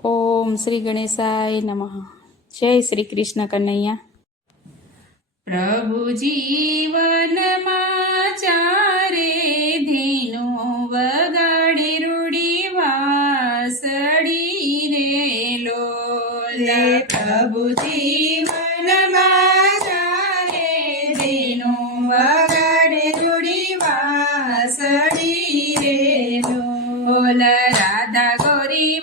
ઓમ શ્રી ગણેશાય નમઃ. જય શ્રી કૃષ્ણ કનૈયા. પ્રભુ જીવનમાં ચારે ધેનો વગાડે રૂડી વાસળી રે લોલ. પ્રભુ જીવનમાં ચારે ધેનો વગાડે રૂડી વાસળી રે લોલ. રાધા ગોરી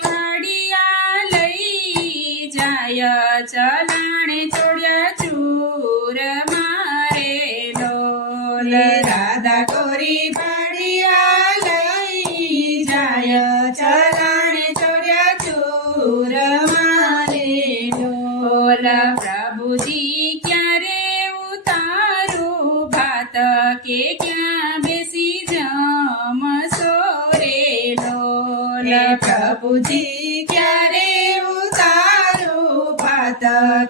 ચલાણે ચોડ્યા ચૂર મારે લોલ. રાધા ગોરી પાડિયા લઈ જાય ચલાણે ચોડ્યા ચૂર મારે લોલ. પ્રભુજી ક્યારે ઉતારું ભાત કે ક્યાં બેસી જમશો રે લોલ. પ્રભુજી ક્યારે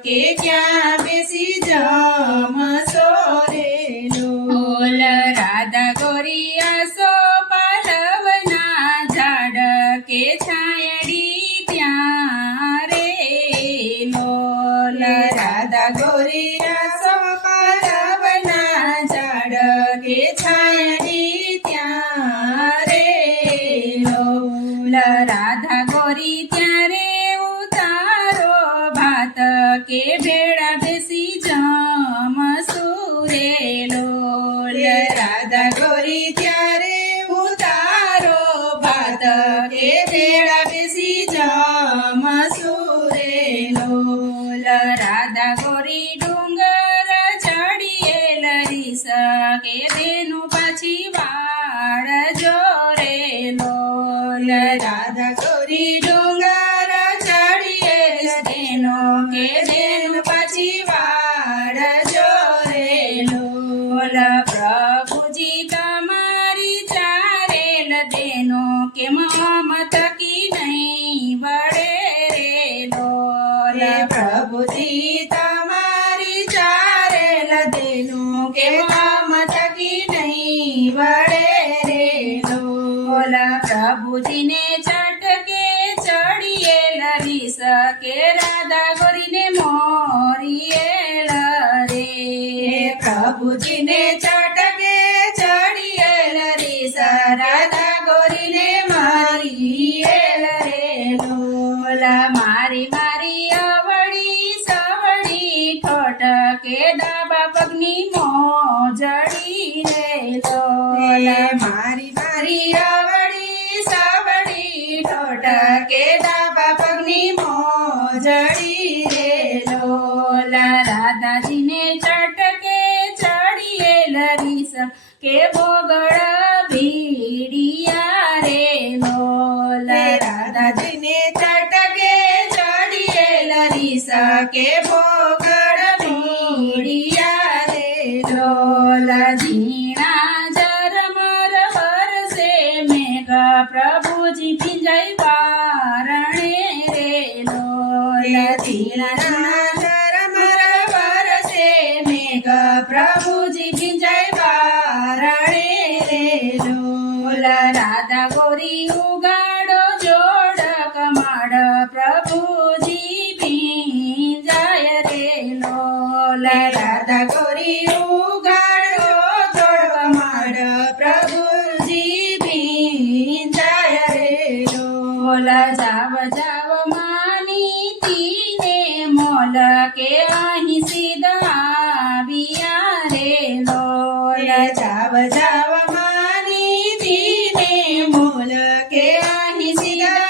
કે ક્યાં બેસી જમશો રે લોલ. રાધા ગોરી આસો પાલવના ઝાડ કે છાયડી ત્યાં રે લોલ. રાધા ગોરી આસો પાલવના ઝાડ કે છાયડી ત્યાં રે લોલ. રાધા ગોરી ત્યારે કે ભેળા બેસી જમશો રે લોલ. રાધા ગોરી ત્યારે ઉતારો ભાત કે ભેળા બેસી જમશો રે લોલ. રાધા ગોરી ડુંગર ચડીએ લરી શકે તેનું પાછી વાળ જો રે લોલ. રાધા ગોરી ડુંગર ચડીએ તેનો કે પાછી વાળ જો રે લોલ. પ્રભુજી તમારી ચારેલ દેનો કે મમતકી નહીં વળે રે લોલ. પ્રભુજી તમારી ચારેલ દેનો કે મમતકી નહીં વળે રે લોલ. પ્રભુજીને ચટકે ચડીએ લરી શકે રાધા ગોરીને મોરીએલ રે. પ્રભુજીને ચટકે ચડીએલ રે રાધા ગોરીને મારીએલ રે લોલ. મારી મારી અવળી સવળી ઠોઠકે દાબા પગની મોજડી રે લોલ. મારી મારી અવળી સવળી ઠોઠકે દાબા પગની મોજડી રે લોલ. રાધાજીને ચટકે ચડીએ લરીસ કે બોગળ ભીડિયા રે લોલ. રાધાજીને ચટકે ચડીએ લરીસ કે બોગળ ભીડિયા રે લોલ. ઝીણા ઝરમર વરસે મેઘ પ્રભુજી ભીંજાઈ બારણે રે લોલ. ઝીણા ઝરમર વરસે મેઘ પ્રભુજી ભીંજાઈ બારણે રે લોલ. રાધા ગોરી ઉગાડો જોડ કમાડ પ્રભુજી ભીંજાય રે લોલ. રાધા ગોરી ઉગાડો જોડ કમાડ પ્રભુજી ભીંજાય રે લોલ. જાવ જાવ માની તીને મોલ કે અહીં સીધા આવ્યા રે લોલ. જાવ જાવ માની તીને મોલ કે અહીં સીધા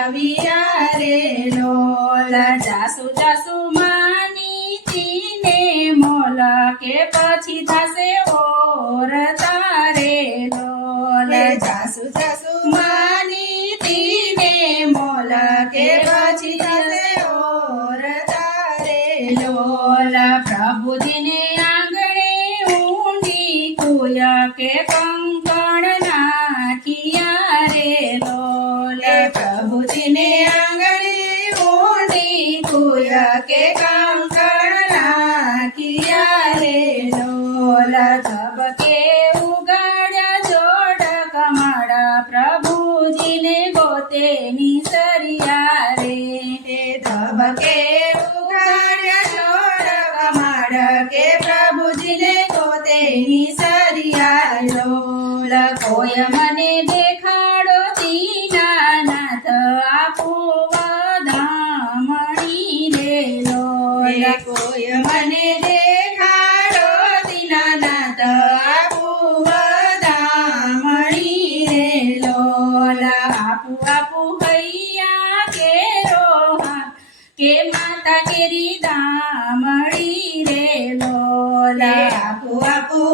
આવ્યા રે લોલ. જાસુ જાસુ માની તીને મોલ કે પછી થશે ઓર તારે લોલ. જાસુ જાસુ માની તીને મોલ કે પછી થશે ઓર તારે લોલ. પ્રભુજીને આંગણે ઊંડી કુય કે કંકણ નાખિયા રે લોલ. પ્રભુજીને આંગણે ઊંડી કુય કે કંકણ નાખિયા રે લોલ. ધબકે ઉગા હાર કે પ્રભુજીને ગોતેની સરિયાલો કોઈ મને દેખાડો દીનાનાથ આપું વધામણી રે લોલ કોઈ મને દેખાડો દીનાનાથ આપું વધામણી રે લોલ આપું હૈયા કે રોહા કે માતા કેરી દામડી રે લોલ આપું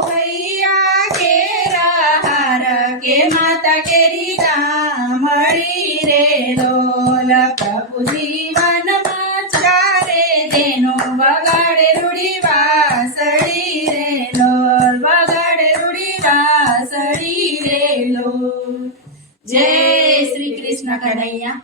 હૈયા કે હાર કે માતા કેરી દામડી રે લોલ પ્રભુ જીવનમાં ચારે તેનો વગાડે રૂડી વાસળી રે લોલ વગાડે રૂડી વાસળી રે લોલ જય શ્રી કૃષ્ણ કનૈયા